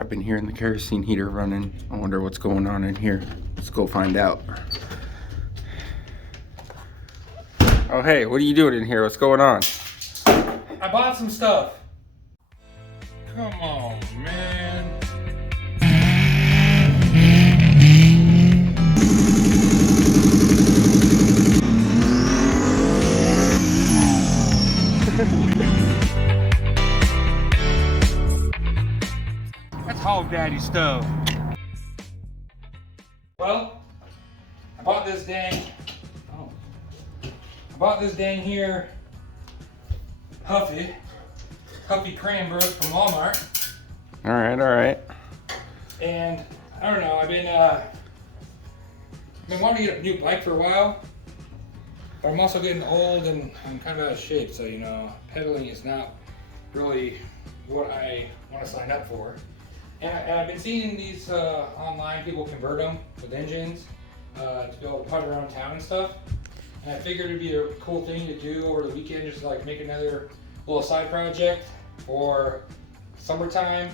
I've been hearing the kerosene heater running. I wonder what's going on in here. Let's go find out. Oh, hey, what are you doing in here? What's going on? I bought some stuff. Come on, man. That's Hog Daddy stuff. Well, I bought this dang here Huffy Cranbrook from Walmart. All right. And I don't know, I've been wanting to get a new bike for a while, but I'm also getting old and I'm kind of out of shape, so pedaling is not really what I want to sign up for. And I've been seeing these online, people convert them with engines to be able to putt around town and stuff. And I figured it'd be a cool thing to do over the weekend, just to like make another little side project for summertime.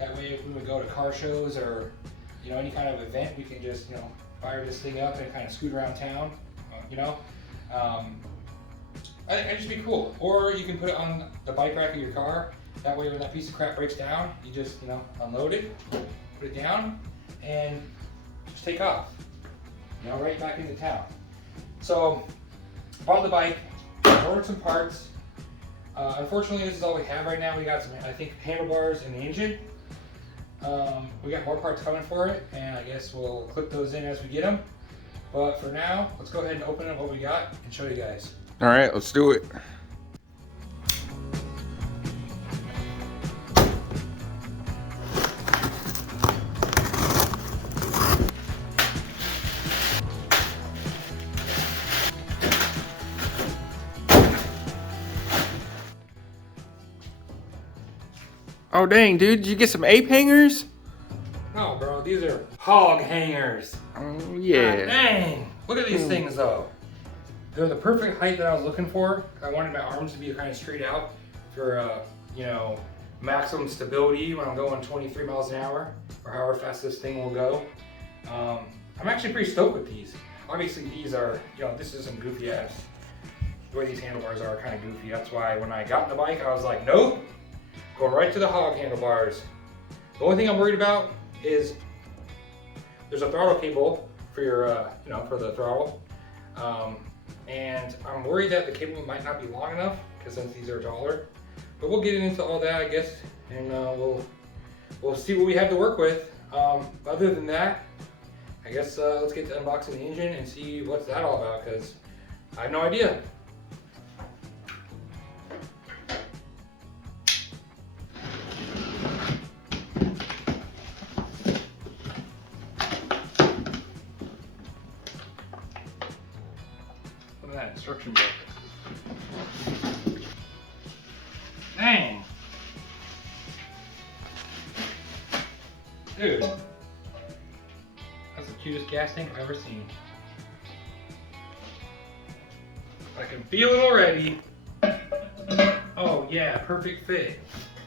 That way if we would go to car shows or any kind of event, we can just fire this thing up and kind of scoot around town. I think it'd just be cool. Or you can put it on the bike rack of your car. That way when that piece of crap breaks down, you just unload it, put it down, and just take off. Right back into town. So, bought the bike, ordered some parts. Unfortunately, this is all we have right now. We got some, I think, handlebars and the engine. We got more parts coming for it, and I guess we'll clip those in as we get them. But for now, let's go ahead and open up what we got and show you guys. All right, let's do it. Oh dang, dude, did you get some ape hangers? No, bro, these are hog hangers. Oh yeah. God dang, look at these things though. They're the perfect height that I was looking for. I wanted my arms to be kind of straight out for, maximum stability when I'm going 23 miles an hour or however fast this thing will go. I'm actually pretty stoked with these. Obviously these are, this is some goofy ass. The way these handlebars are kind of goofy. That's why when I got the bike, I was like, nope. Going right to the hog handlebars. The only thing I'm worried about is there's a throttle cable for your, for the throttle. And I'm worried that the cable might not be long enough because since these are taller. But we'll get into all that, I guess, and we'll see what we have to work with. Other than that, I guess let's get to unboxing the engine and see what's that all about because I have no idea. That instruction book. Dang. Dude. That's the cutest gas tank I've ever seen. I can feel it already. Oh yeah, perfect fit.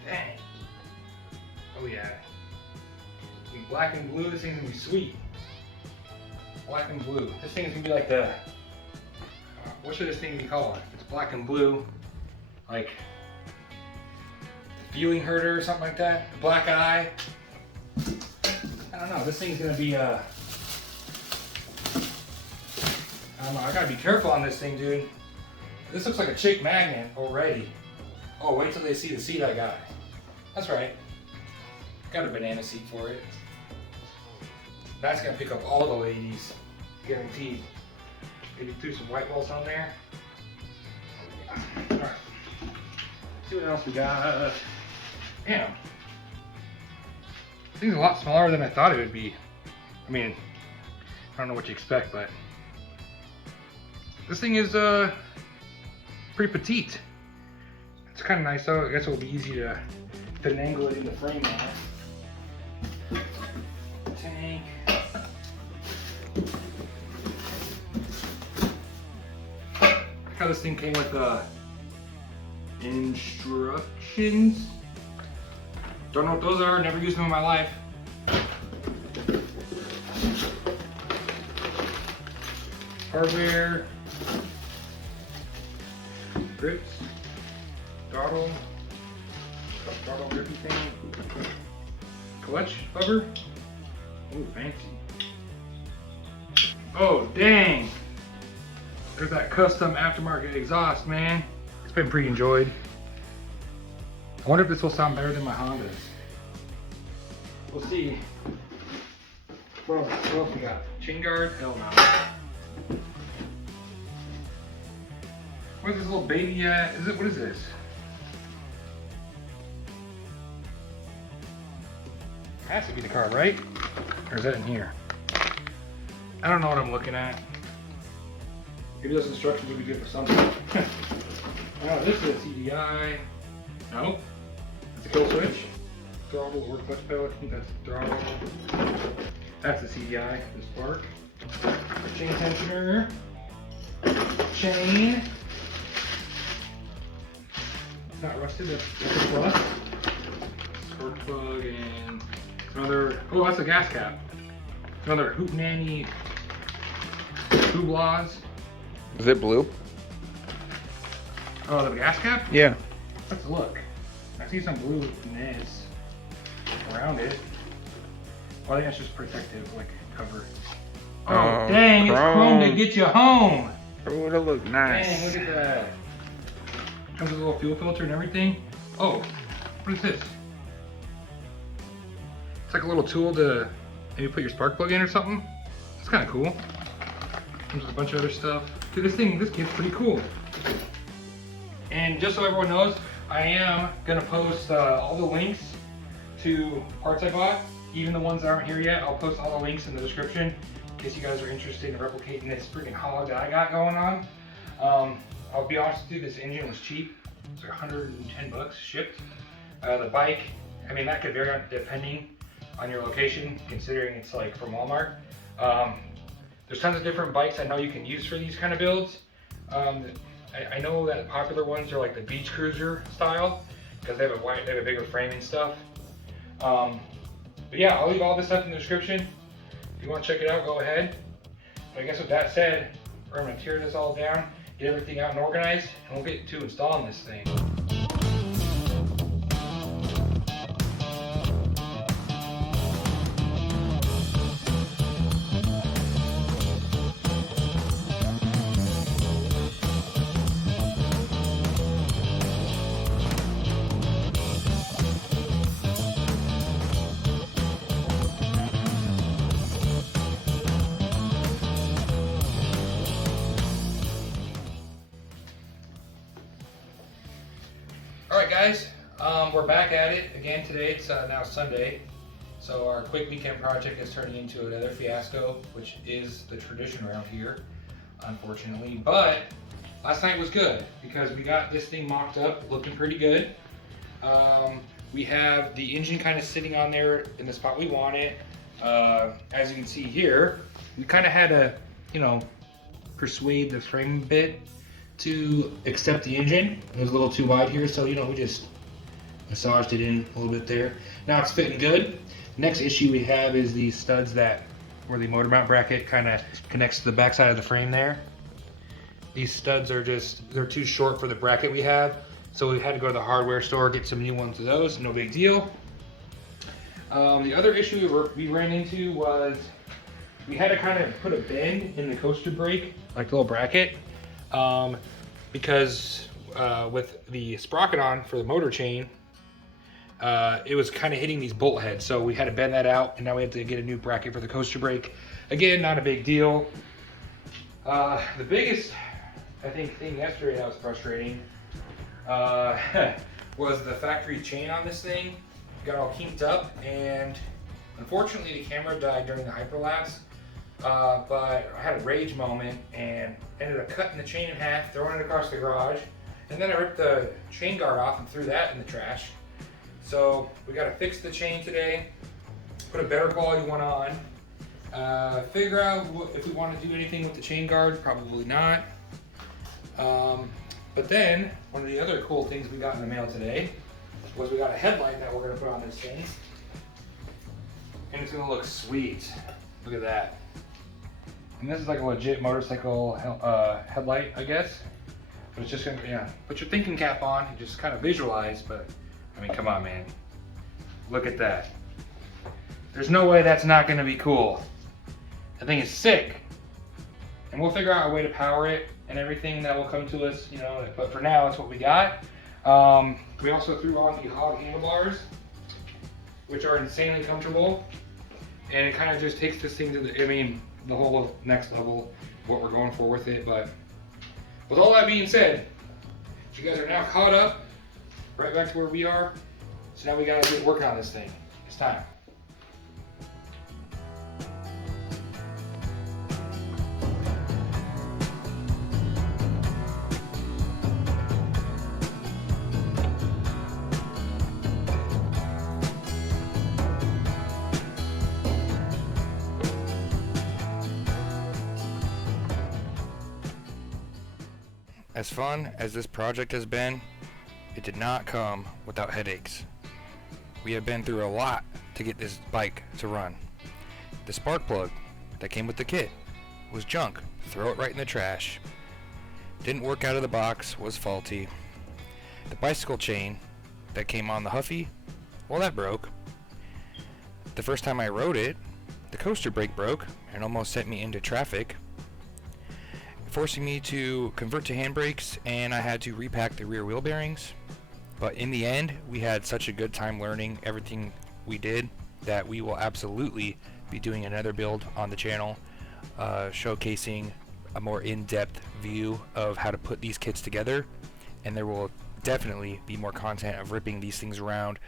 Dang. Oh yeah. In black and blue, this thing's gonna be sweet. Black and blue. This thing's gonna be like the what should this thing be called? It's black and blue, like the feeling herder or something like that. The black eye. I don't know. This thing's gonna be I don't know. I gotta be careful on this thing, dude. This looks like a chick magnet already. Oh, wait till they see the seat I got. That's right. Got a banana seat for it. That's gonna pick up all the ladies, guaranteed. Maybe threw some white walls on there. Alright. See what else we got. Damn. This thing's a lot smaller than I thought it would be. I mean, I don't know what you expect, but this thing is pretty petite. It's kind of nice though. I guess it'll be easy to finagle it in the frame now. Tank. How this thing came with instructions. Don't know what those are, never used them in my life. Hardware, grips, throttle grippy thing, clutch lever. Oh, fancy. Oh, dang. There's that custom aftermarket exhaust, man. It's been pretty enjoyed. I wonder if this will sound better than my Hondas. We'll see. What else we got? Chain guard? Hell no. Where's this little baby at? What is this? Has to be the card, right? Or is that in here? I don't know what I'm looking at. Maybe those instructions would be good for something. Oh, this is a CDI. No. It's a kill switch. Throttle or clutch pedal. I think that's the throttle. That's the CDI, the spark. Chain tensioner. Chain. It's not rusted, that's a plus. Spark plug and another, oh, that's a gas cap. Another Hootenanny Hublaws. Is it blue? Oh, the gas cap? Yeah. Let's look. I see some blueness around it. Well, I think that's just protective, like cover. Oh, dang, it's chrome to get you home. Oh, that look nice. Dang, look at that. Comes with a little fuel filter and everything. Oh, what is this? It's like a little tool to maybe put your spark plug in or something. It's kind of cool. Comes with a bunch of other stuff. Dude, this kit's pretty cool. And just so everyone knows, I am gonna post all the links to parts I bought, even the ones that aren't here yet. I'll post all the links in the description in case you guys are interested in replicating this freaking hog that I got going on. I'll be honest with you, this engine was cheap. It's like 110 bucks shipped. The bike, I mean, that could vary depending on your location, considering it's like from Walmart. There's tons of different bikes I know you can use for these kind of builds. I know that popular ones are like the beach cruiser style because they have a bigger frame and stuff. But yeah, I'll leave all this stuff in the description. If you want to check it out, go ahead. But I guess with that said, we're going to tear this all down, get everything out and organized, and we'll get to installing this thing. Alright guys, we're back at it again today. It's now Sunday, so our quick weekend project is turning into another fiasco, which is the tradition around here, unfortunately. But last night was good because we got this thing mocked up, looking pretty good. We have the engine kind of sitting on there in the spot we want it. As you can see here, we kind of had to, persuade the frame a bit to accept the engine. It was a little too wide here, so we just massaged it in a little bit there. Now it's fitting good. Next issue we have is these studs where the motor mount bracket kind of connects to the back side of the frame there. These studs are they're too short for the bracket we have, so we had to go to the hardware store, get some new ones of those, no big deal. The other issue we ran into was we had to kind of put a bend in the coaster brake, like the little bracket. Because with the sprocket on for the motor chain, it was kind of hitting these bolt heads, so we had to bend that out, and now we have to get a new bracket for the coaster brake. Again, not a big deal. The biggest, I think, thing yesterday that was frustrating was the factory chain on this thing. Got all kinked up, and unfortunately the camera died during the hyperlapse. But I had a rage moment and ended up cutting the chain in half, throwing it across the garage, and then I ripped the chain guard off and threw that in the trash. So we got to fix the chain today, put a better quality one on, figure out if we want to do anything with the chain guard. Probably not. But then one of the other cool things we got in the mail today was we got a headlight that we're gonna put on this thing. And it's gonna look sweet. Look at that. And this is like a legit motorcycle headlight, I guess. But it's just gonna, yeah, put your thinking cap on and just kind of visualize, but I mean, come on, man. Look at that. There's no way that's not gonna be cool. The thing is sick. And we'll figure out a way to power it and everything that will come to us, you know, but for now, it's what we got. We also threw on the Hog handlebars, which are insanely comfortable. And it kind of just takes this thing to the whole next level, what we're going for with it. But with all that being said, you guys are now caught up, right back to where we are. So now we gotta get working on this thing. It's time. As fun as this project has been, it did not come without headaches. We have been through a lot to get this bike to run. The spark plug that came with the kit was junk. Throw it right in the trash. Didn't work out of the box, was faulty. The bicycle chain that came on the Huffy, well, that broke. The first time I rode it, the coaster brake broke and almost sent me into traffic, forcing me to convert to handbrakes, and I had to repack the rear wheel bearings. But in the end, we had such a good time learning everything we did that we will absolutely be doing another build on the channel, showcasing a more in-depth view of how to put these kits together, and there will definitely be more content of ripping these things around.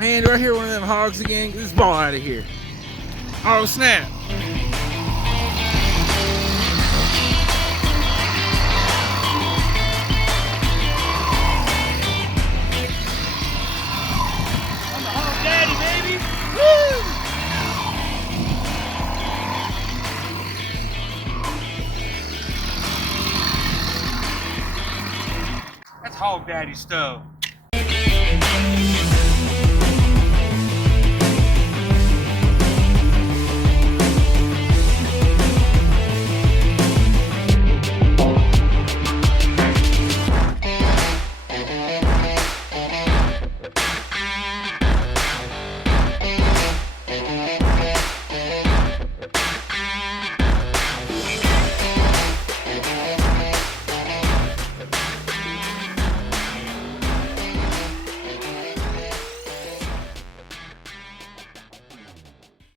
Man, do I hear one of them hogs again? Get this ball out of here. Oh, snap. I'm the Hog Daddy, baby! Woo! That's Hog Daddy stuff.